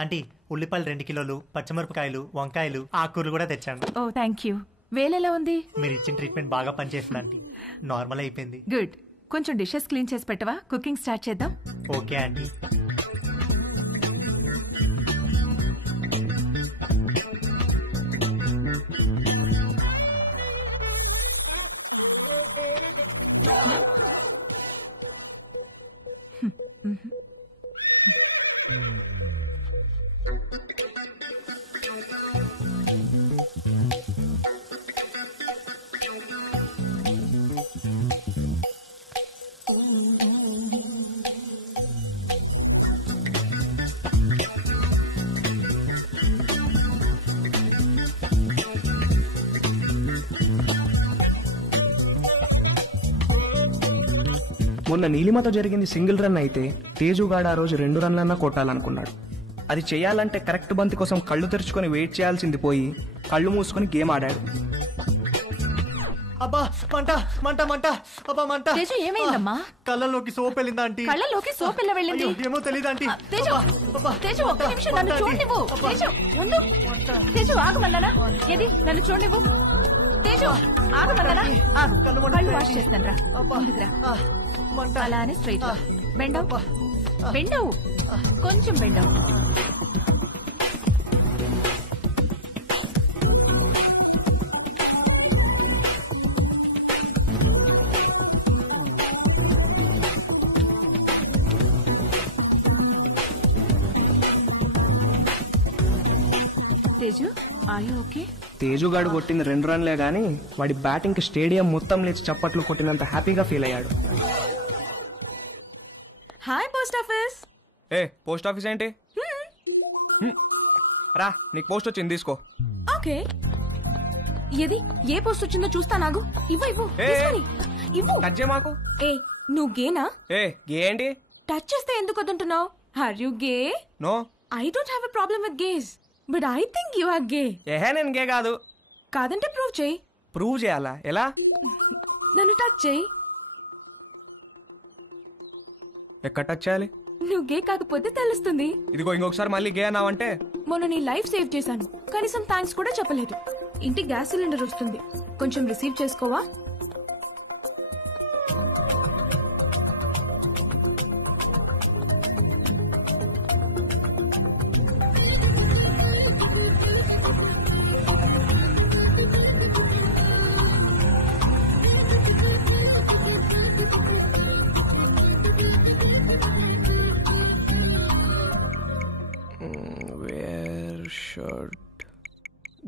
Aunty ఉల్లిపాయలు 2 కిలోలు, పచ్చిమిరపకాయలు, వంకాయలు, ఆకుకూరలు కూడా తెచ్చాను. ఓ థ్యాంక్ యూ. వేలెలా ఉంది? మీరు ఇచ్చిన ట్రీట్మెంట్ బాగా పనిచేస్తుంది ఆంటీ. నార్మల్ అయిపోయింది. గుడ్. కొంచెం డిషెస్ క్లీన్ చేసి పెట్టవా? కుకింగ్ స్టార్ట్ చేద్దాం. Okay aunty. మొన్న నీలిమతో జరిగింది సింగిల్ రన్ అయితే తేజుగాడు ఆ రోజు 2 రన్లన్నా కొట్టాలనుకున్నాడు. అది చేయాలంటే కరెక్ట్ బంతి కోసం కళ్ళు తెరుచుకొని వెయిట్ చేయాల్సింది పోయి కళ్ళు మూసుకొని గేమ్ ఆడాడు. అబ్బా మంట మంట మంట, అబ్బా మంట. తేజు ఏమైందమ్మా? కళ్ళలోకి సోప్ వెళ్ళిందా ఆంటీ? కళ్ళలోకి సోప్ ఎలా వెళ్ళింది? ఏమో తెలియదు ఆంటీ. తేజు తేజు ఒక్క నిమిషం నన్ను చూడనివ్వు. తేజు ముందు తేజు ఆగమన్నానా? ఏది నన్ను చూడనివ్వు. తేజు ఆగమన్నానా? కళ్ళు వాష్ చేస్తాను రా. అలానే స్ట్రైట్ బెండవు బెండవు కొంచెం బెండవు. Teju are you okay? తేజుగాడు కొట్టింది 2 రన్లే గానీ వాడి బ్యాటింగ్ కి స్టేడియం మొత్తం లేచి చప్పట్లు కొట్టినంత హ్యాపీగా ఫీల్ అయ్యాడు. Hi post office. ఏ పోస్ట్ ఆఫీస్ ఏంటి? రా నీకు పోస్ట్ వచ్చింది తీసుకో. ఓకే. ఏది ఏ పోస్ట్ వచ్చిందో చూస్తా. నాగు ఇవ్వు ఇవ్వు ఇవ్వు. టచ్ చేయ మాకు. ఏ నువ్వు గేనా? ఏ గే ఏంటి? టచ్ చేస్తే ఎందుకు వద్దంటున్నావు? Are you gay? No. I don't have a problem with gays but I think you are gay. ఏహే నేను గే కాదు. కాదంటే ప్రూవ్ చేయి. ప్రూవ్ చేయాలా? ఎలా? నన్ను టచ్ చేయి. ఎక్కడ టచ్ చేయాలి? నువ్వు గే కాకపోతే తెలుస్తుంది. ఇదిగో ఇంకొకసారి మళ్ళీ గే అన్నావంటే. మొన్న నీ లైఫ్ సేవ్ చేశాను, కనీసం థ్యాంక్స్ కూడా చెప్పలేదు. ఇంటి గ్యాస్ సిలిండర్ వస్తుంది, కొంచెం రిసీవ్ చేసుకోవా?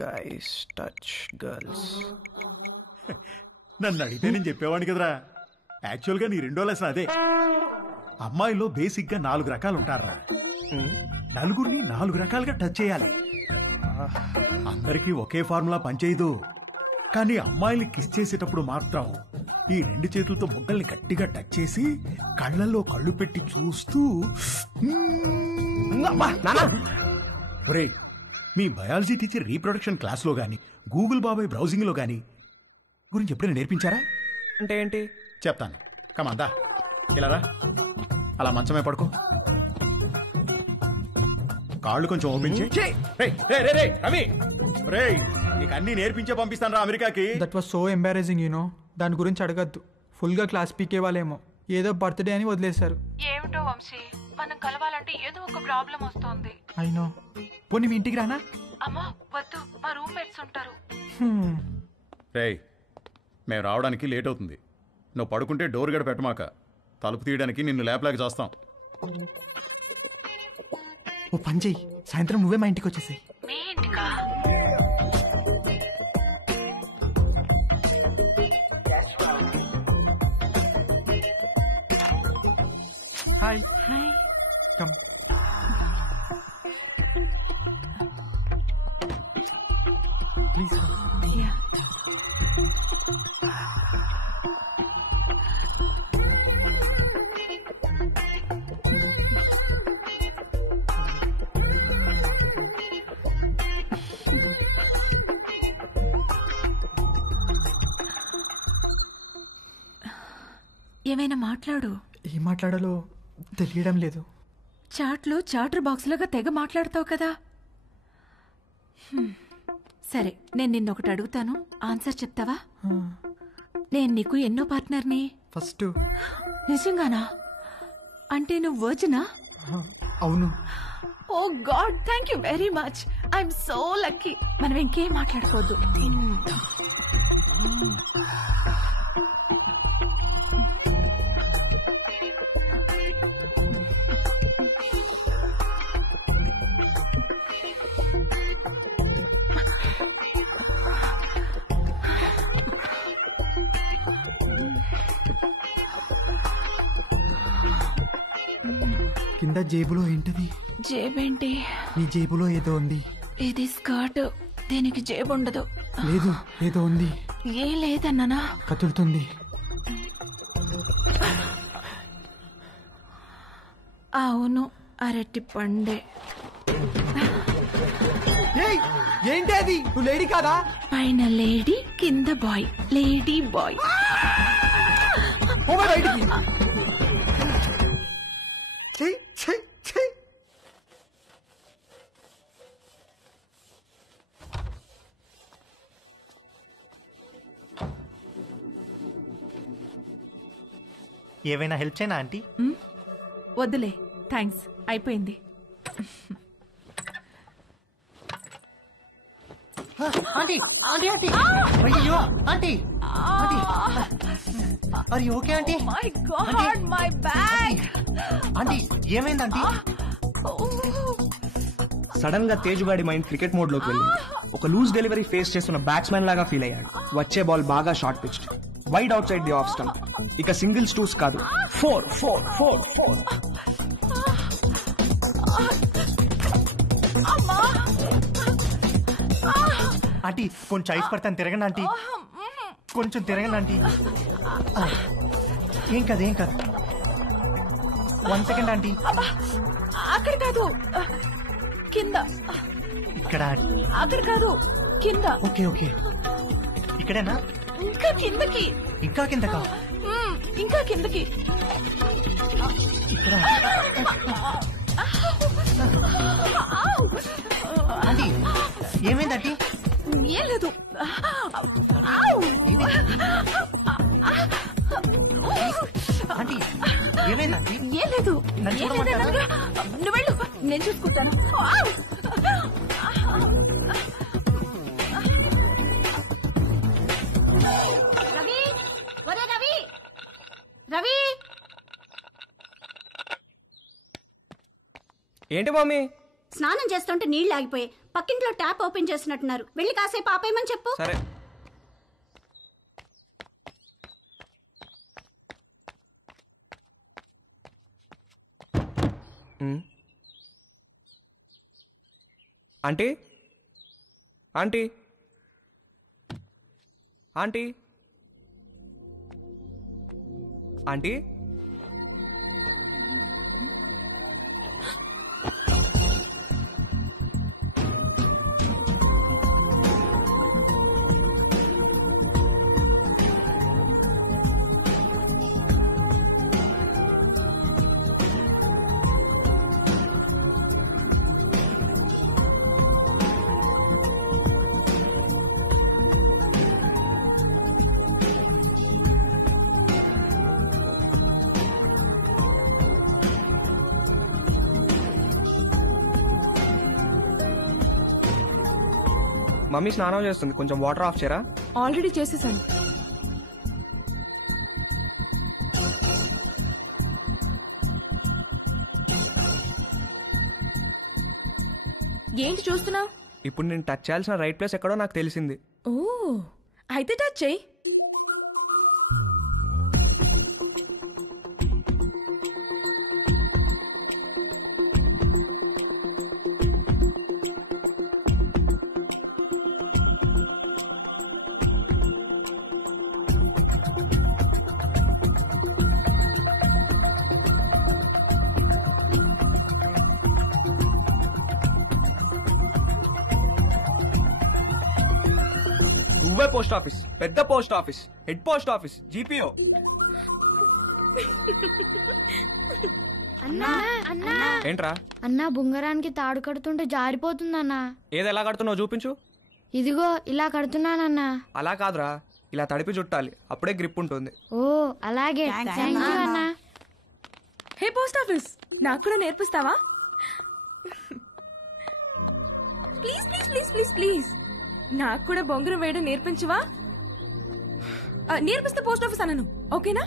Guys touch girls. నన్ను అడిగితే నేను చెప్పేవాడిని కదరా. యాక్చువల్గా నీ 2వ లెసన్ అదే. అమ్మాయిలో బేసిక్ గా 4 రకాలు ఉంటారా. నలుగురిని 4 రకాలుగా టచ్ చేయాలి. అందరికీ ఒకే ఫార్ములా పనిచేయదు. కానీ అమ్మాయిని కిస్ చేసేటప్పుడు మాత్రం ఈ 2 చేతులతో బొగ్గల్ని గట్టిగా టచ్ చేసి కళ్ళల్లో కళ్ళు పెట్టి చూస్తూ ఒరే, మీ బయాలజీ టీచర్ రీప్రొడక్షన్ క్లాస్లో గానీ గూగుల్ బాబాయ్ బ్రౌజింగ్లో గానీ గురించి ఎప్పుడైనా నేర్పించారా? అంటే ఏంటి చెప్తాను. కమాందా ఇలారా, అలా మంచమే పడుకో, కాళ్ళు కొంచెం ఓపెన్ చేయి. రవి రేయ్, నీకు అన్ని నేర్పించే పంపిస్తాను రా అమెరికాకి. That was so embarrassing you know. దాని గురించి అడగద్దు. ఫుల్ గా క్లాస్ పీకే వాళ్ళేమో ఏదో బర్త్డే అని వదిలేశారు. ఏమిటో వంశీ, మనం కలవాలంటే ఏదో ఒక ప్రాబ్లం వస్తోంది. అయినో. పోనీ మీ ఇంటికి రానా? అమ్మా వద్దు, మా రూమ్మేట్స్ ఉంటారు. రేయ్, మేము రావడానికి లేట్ అవుతుంది. నువ్వు పడుకుంటే డోర్ గడ పెట్టమాక. తలుపు తీయడానికి నిన్ను ల్యాప్లాగా చేస్తాం. ఓ పని చెయ్యి, సాయంత్రం నువ్వే మా ఇంటికి వచ్చేసాయి. మీ ఇంటికా? Hi hi. Come. Please. Yeah. ఏమైనా మాట్లాడు. ఏం మాట్లాడాలో తెలియడం లేదు. చాట్లో చాటర్ బాక్స్ లాగా తెగ మాట్లాడతావు కదా. సరే, నేను నిన్నొకటి అడుగుతాను, ఆన్సర్ చెప్తావా? నేను నీకు ఎన్నో పార్ట్నర్ని? ఫస్ట్. నిజంగానా? అంటే నువ్వు వర్జినా? అవును. Oh god, thank you very much. I'm so lucky. మనం ఇంకేం మాట్లాడుకోవద్దు. కింద జేబులో ఏంటది? జేబేంటి? నీ జేబులో ఏదో ఉంది. ఇది స్కర్ట్, దీనికి జేబు ఉండదు. లేదు, ఏదో ఉంది. ఏం లేదన్నానా? కదులుతుంది. అవును, అరటి పండే. ఏంటి అది? నువ్వు లేడీ కాదా? పైన లేడీ, కింద బాయ్. Lady bye. బయటికి. ఏవైనా హెల్ప్ చేయనా ఆంటీ? వద్దులే, థ్యాంక్స్, అయిపోయింది. ఆంటీ ఆంటీ ఆంటీ అయ్యో aunty aunty are you okay aunty? My god, my bag. Aunty ఏమైంది ఆంటీ? సడన్ గా తేజుగాడి మైండ్ క్రికెట్ మోడ్ లోకి వెళ్ళింది. ఒక లూజ్ డెలివరీ ఫేస్ చేస్తున్న బ్యాట్స్మెన్ లాగా ఫీల్ అయ్యాడు. వచ్చే బాల్ బాగా short pitched, wide outside the off stump. ఇక సింగిల్స్ టూస్ కాదు, 4 4 4 4. ఆంటీ కొంచెం ఐస్ పడతాను, తిరగండి ఆంటీ, కొంచెం తిరగండి ఆంటీ. ఏం కాదు ఏం కాదు. 1 సెకండ్ ఆంటీ. అక్కడ కాదు, కింద. ఇక్కడ. అక్కడ కాదు, కింద. ఓకే ఓకే, ఇక్కడేనా? ఇంకా కిందకి. ఇంకా కిందకా? ఇంకా కిందకి. ఇక్కడ. ఆంటీ ఏమైంది ఆంటీ? ఏం లేదు. ఆంటీ ఏమైంది ఆంటీ? ఏం లేదు. నన్ను చూడమంటారా? నువ్వు వెళ్ళు, నేను చూసుకుంటాను. రవి, ఒరే రవి, రవి. ఏంటి మమ్మీ? స్నానం చేస్తుంటే నీళ్లు ఆగిపోయి పక్కింట్లో ట్యాప్ ఓపెన్ చేసినట్టున్నారు. వెళ్ళి కాసేపు ఆపేయమని చెప్పు. సరే. Aunty aunty aunty aunty mummy స్నానం చేస్తుంది, కొంచెం వాటర్ ఆఫ్ చేయరా? ఆల్రెడీ చేసేసాను. ఏంటి చూస్తున్నావు? ఇప్పుడు నేను టచ్ చేయాల్సిన రైట్ ప్లేస్ ఎక్కడో నాకు తెలిసింది. ఓ, అయితే టచ్ చెయ్యి. నువ్వే పోస్ట్ ఆఫీస్, పెద్ద post office, head post office, GPO. అన్నా అన్నా ఏంట్రా? అన్నా బుంగరానికి తాడు కడుతుంటే జారిపోతుందన్నా. ఏది ఎలా కడుతున్నావు చూపించు. ఇదిగో ఇలా కడుతున్నానన్నా. అలా కాదురా, ఇలా తడిపి చుట్టాలి, అప్పుడే గ్రిప్ ఉంటుంది. ఓ అలాగే, థ్యాంక్ యూ అన్నా. హే పోస్ట్ ఆఫీస్, నాకు కూడా నేర్పిస్తావా? Please please please please please నాకు కూడా బొంగరం వేయడం నేర్పించవా? నేర్పిస్తే పోస్ట్ ఆఫీస్ అన్నాను, ఓకేనా?